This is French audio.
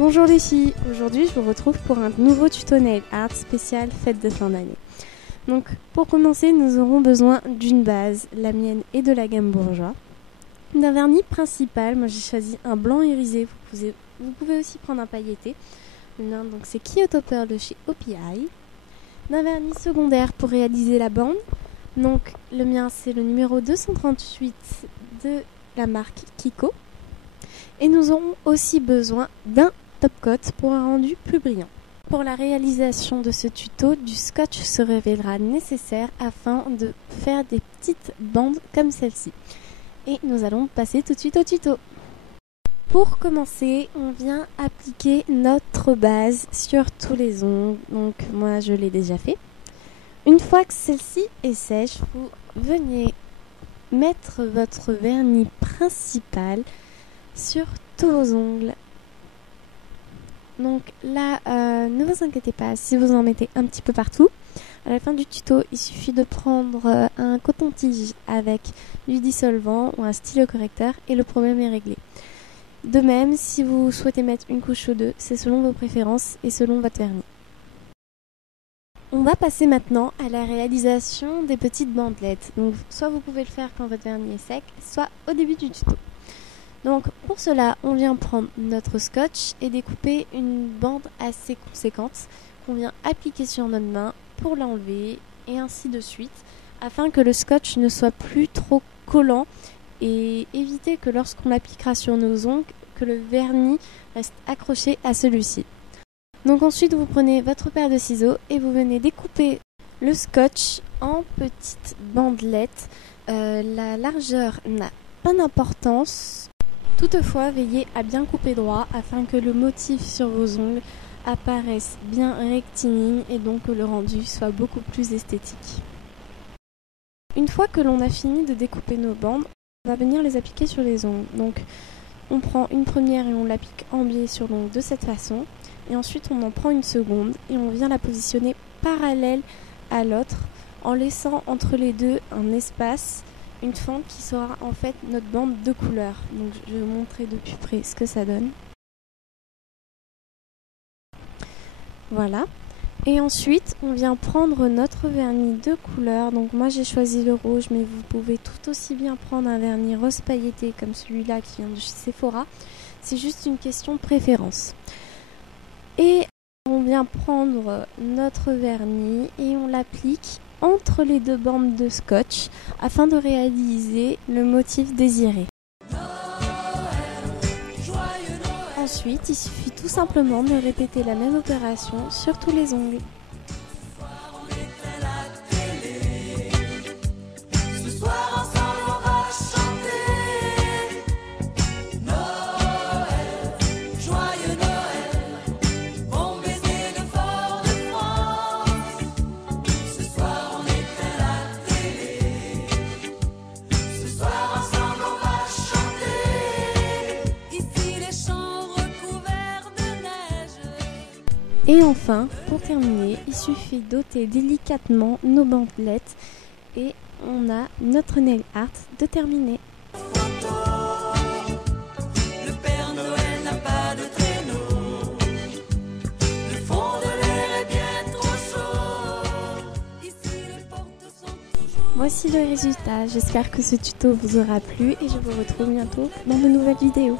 Bonjour les filles, aujourd'hui je vous retrouve pour un nouveau tuto nail art spécial fête de fin d'année. Donc pour commencer nous aurons besoin d'une base, la mienne et de la gamme Bourjois, d'un vernis principal, moi j'ai choisi un blanc irisé, vous pouvez aussi prendre un pailleté, le mien donc c'est Kyoto Pearl de chez OPI, d'un vernis secondaire pour réaliser la bande, donc le mien c'est le numéro 238 de la marque Kiko, et nous aurons aussi besoin d'un top coat pour un rendu plus brillant. Pour la réalisation de ce tuto, du scotch se révélera nécessaire afin de faire des petites bandes comme celle-ci. Et nous allons passer tout de suite au tuto. Pour commencer, on vient appliquer notre base sur tous les ongles. Donc moi je l'ai déjà fait. Une fois que celle-ci est sèche, vous venez mettre votre vernis principal sur tous vos ongles. Donc là, ne vous inquiétez pas si vous en mettez un petit peu partout. À la fin du tuto, il suffit de prendre un coton-tige avec du dissolvant ou un stylo correcteur et le problème est réglé. De même, si vous souhaitez mettre une couche ou deux, c'est selon vos préférences et selon votre vernis. On va passer maintenant à la réalisation des petites bandelettes. Donc soit vous pouvez le faire quand votre vernis est sec, soit au début du tuto. Donc pour cela, on vient prendre notre scotch et découper une bande assez conséquente qu'on vient appliquer sur notre main pour l'enlever et ainsi de suite afin que le scotch ne soit plus trop collant et éviter que lorsqu'on l'appliquera sur nos ongles, que le vernis reste accroché à celui-ci. Donc ensuite vous prenez votre paire de ciseaux et vous venez découper le scotch en petites bandelettes. La largeur n'a pas d'importance. Toutefois, veillez à bien couper droit afin que le motif sur vos ongles apparaisse bien rectiligne et donc que le rendu soit beaucoup plus esthétique. Une fois que l'on a fini de découper nos bandes, on va venir les appliquer sur les ongles. Donc on prend une première et on l'applique en biais sur l'ongle de cette façon. Et ensuite on en prend une seconde et on vient la positionner parallèle à l'autre en laissant entre les deux un espace, une fente qui sera en fait notre bande de couleur. Donc je vais vous montrer de plus près ce que ça donne. Voilà. Et ensuite on vient prendre notre vernis de couleur. Donc moi j'ai choisi le rouge, mais vous pouvez tout aussi bien prendre un vernis rose pailleté comme celui-là qui vient de chez Sephora. C'est juste une question de préférence. Et on vient prendre notre vernis et on l'applique entre les deux bandes de scotch afin de réaliser le motif désiré. Ensuite, il suffit tout simplement de répéter la même opération sur tous les ongles. Et enfin, pour terminer, il suffit d'ôter délicatement nos bandelettes et on a notre nail art de terminé. Le Père Noël n'a pas de traîneau. Le fond de l'air est bien trop chaud. Ici les portes sont toujours... Voici le résultat. J'espère que ce tuto vous aura plu et je vous retrouve bientôt dans de nouvelles vidéos.